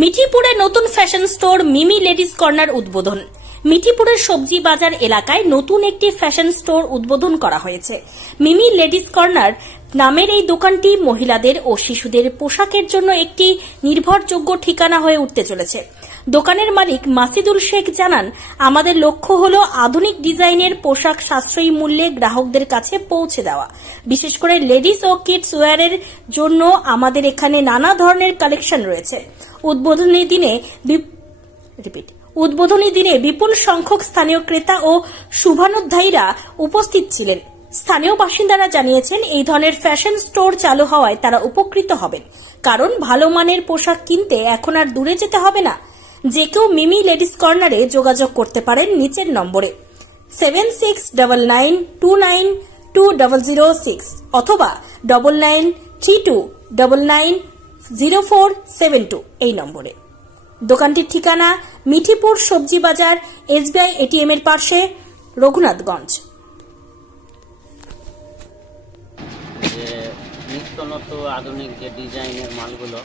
মিঠিপুরে নতুন fashion store মিমি ladies corner উদ্বোধন। মিঠিপুরের সবজি বাজার এলাকায় নতুন একটি ফ্যাশন স্টোর উদ্বোধন করা হয়েছে। মিমি লেডিস কর্নার নামের এই দোকানটি মহিলাদের ও শিশুদের পোশাকের জন্য একটি নির্ভরযোগ্য ঠিকানা হয়ে উঠতে চলেছে। দোকানের মালিক মাসিদুল শেখ জানান, আমাদের লক্ষ্য হল আধুনিক ডিজাইনের পোশাক সাশ্রয়ী মূল্যে গ্রাহকদের কাছে পৌঁছে দেওয়া। বিশেষ করে লেডিস ও কিডস ওয়্যারের জন্য আমাদের এখানে নানা ধরনের কালেকশন রয়েছে। উদ্বোধনী দিনে বিপুল সংখ্যক স্থানীয় ক্রেতা ও শুভানুধ্যায়ীরা উপস্থিত ছিলেন। স্থানীয় বাসিন্দারা জানিয়েছেন, এই ধরনের ফ্যাশন স্টোর চালু হওয়ায় তারা উপকৃত হবেন, কারণ ভালো মানের পোশাক কিনতে এখন আর দূরে যেতে হবে না। যে কেউ মিমি লেডিস কর্নারে যোগাযোগ করতে পারেন নিচের নম্বরে 7699292006 অথবা 9932990472 এই নম্বরে। দোকানটির ঠিকানা মিঠিপুর সবজি বাজার, SBI ATM এর পাশে, রঘুনাথগঞ্জ। নিত্য নতুন আধুনিক যে ডিজাইনের মালগুলো,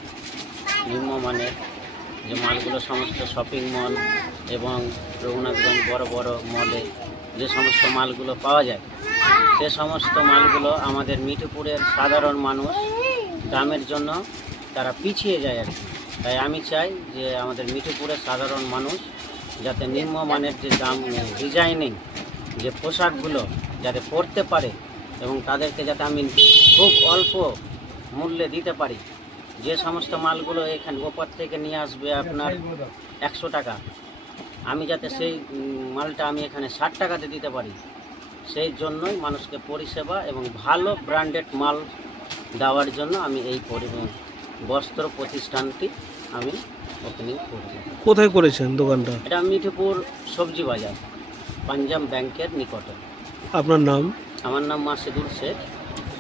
নিম্নমানের যে মালগুলো সমস্ত শপিং মল এবং রঘুনাথগঞ্জ বড় বড় মলে যে সমস্ত মালগুলো পাওয়া যায়, সে সমস্ত মালগুলো আমাদের মিঠিপুরের সাধারণ মানুষ দামের জন্য তারা পিছিয়ে যায় আর কি। তাই আমি চাই যে আমাদের মিঠিপুরের সাধারণ মানুষ যাতে নিম্নমানের যে দাম ডিজাইনিং যে পোশাকগুলো যাতে পরতে পারে এবং তাদেরকে যাতে আমি খুব অল্প মূল্যে দিতে পারি। যে সমস্ত মালগুলো এখানে ওপর থেকে নিয়ে আসবে আপনার 100 টাকা, আমি যাতে সেই মালটা আমি এখানে 60 টাকাতে দিতে পারি, সেই জন্যই মানুষকে পরিষেবা এবং ভালো ব্র্যান্ডেড মাল দেওয়ার জন্য আমি এই বস্ত্র প্রতিষ্ঠানটি আমি ওপেনিং করছি। কোথায় করেছেন দোকানটা? এটা মিঠিপুর সবজি বাজার, পাঞ্জাব ব্যাংকের নিকটে। আপনার নাম? আমার নাম মাসিদুল শেখ,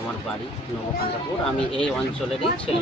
আমার বাড়ি নবকান্তপুর, আমি এই অঞ্চলেরই ছেলে।